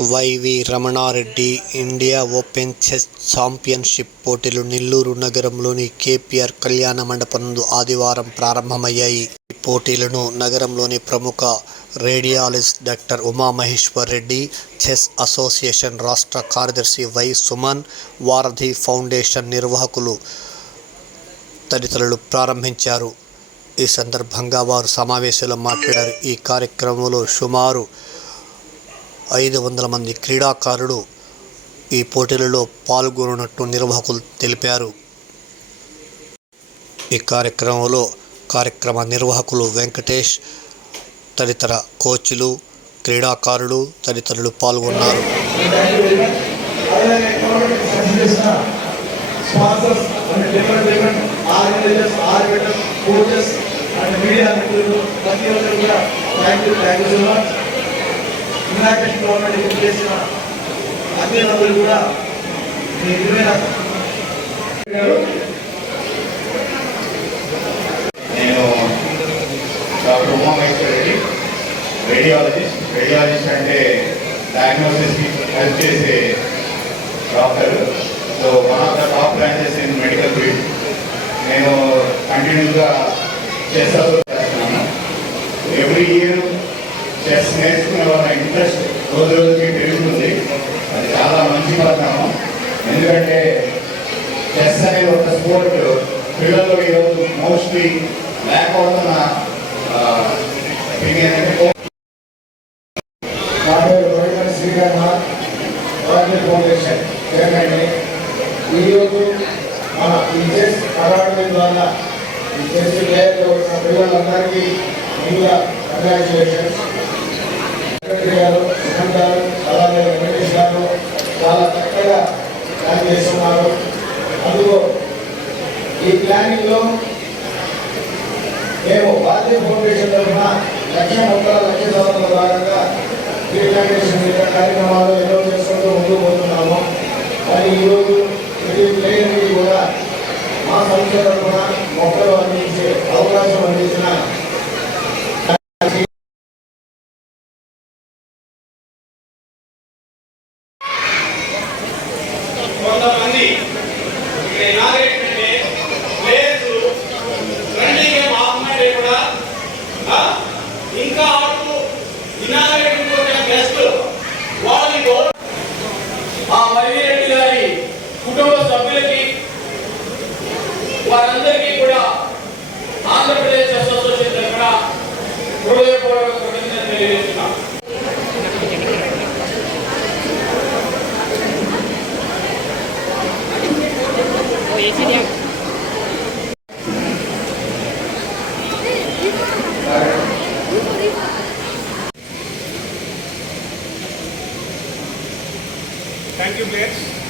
YV Ramana Reddy India open chess championship పోటీలు నెల్లూరు నగరంలోని KPR కళ్యాణ మండపం నందు ఆదివారం ప్రారంభమయ్యాయి. ఈ పోటీలను నగరంలోని ప్రముఖ radiologist doctor Umamaheshwar Reddy, chess association రాష్ట్ర కార్యదర్శి వై సుమన్, వారధి ఫౌండేషన్ నిర్వాహకులు తదితరులు ప్రారంభించారు. ఈ సందర్భంగా వారు సమావేశంలో మాట్లాడారు. ఈ కార్యక్రమంలో సుమారు 500 మంది క్రీడాకారులు ఈ పోటీలలో పాల్గొనున్నట్టు నిర్వాహకులు తెలిపారు. ఈ కార్యక్రమ నిర్వాహకులు వెంకటేష్ తదితర కోచ్లు, క్రీడాకారులు తదితరులు పాల్గొన్నారు. గవర్నమెంట్ చేసిన అధ్యయనాలు కూడా నేను డాక్టర్ ఉమామహేశ్వర్ రెడ్డి, రేడియాలజిస్ట్ అంటే డయాగ్నోసిస్కి హెల్ప్ చేసే doctor. So one of the top branches in medical field. నేను కంటిన్యూగా చేస్తున్నాను. ఎవ్రీ ఇయర్ చెస్ నేర్చుకునే వాళ్ళ ఇంట్రెస్ట్ రోజు రోజుకి పెరుగుతుంది. అది చాలా మంచి పరిణామం. ఎందుకంటే చెస్ అనేది ఒక స్పోర్ట్ పిల్లల్లో ఈరోజు మోస్ట్లీ లేకపోతున్న ఫౌండేషన్ చైర్మన్. ఈరోజు మన ఈ చెస్ అకాడమీ ద్వారా ఈ చెస్ ప్లేయర్లు వచ్చిన పిల్లలందరికీ ముందుగా కంగ్రాచులేషన్స్. అలాగే వెంకటేష్ గారు చాలా చక్కగా ప్లాన్ చేస్తున్నారు. అందులో ఈ ప్లానింగ్ లో మేము భారతీయ ఫౌండేషన్ తరఫున 1,30,00,000 సాధనలో భాగంగా రీప్లాంటేషన్ కార్యక్రమాలు ఎన్నో చేసుకుంటూ ముందుకు పోతున్నాము. కానీ ఈరోజు ప్రతి ప్లేయర్కి కూడా మా సంస్థ తరఫున మొక్కలు అందించే అవకాశం అందించిన కొంతమంది ప్లేయర్స్ ఫ్రెండ్లీ గేమ్ ఆఫ్మైండ్ కూడా ఇంకా ఆడుతూ ఇనాగరేట్ గెస్ట్ వాలీబాల్ ఆ వైవిరెడ్డి గారి కుటుంబ సభ్యులకి వారందరికీ కూడా ఆంధ్రప్రదేశ్ అసోసియేషన్ తరఫున హృదయపూర్వక కృతజ్ఞతలు తెలియజేస్తున్నాం. Thank you, players.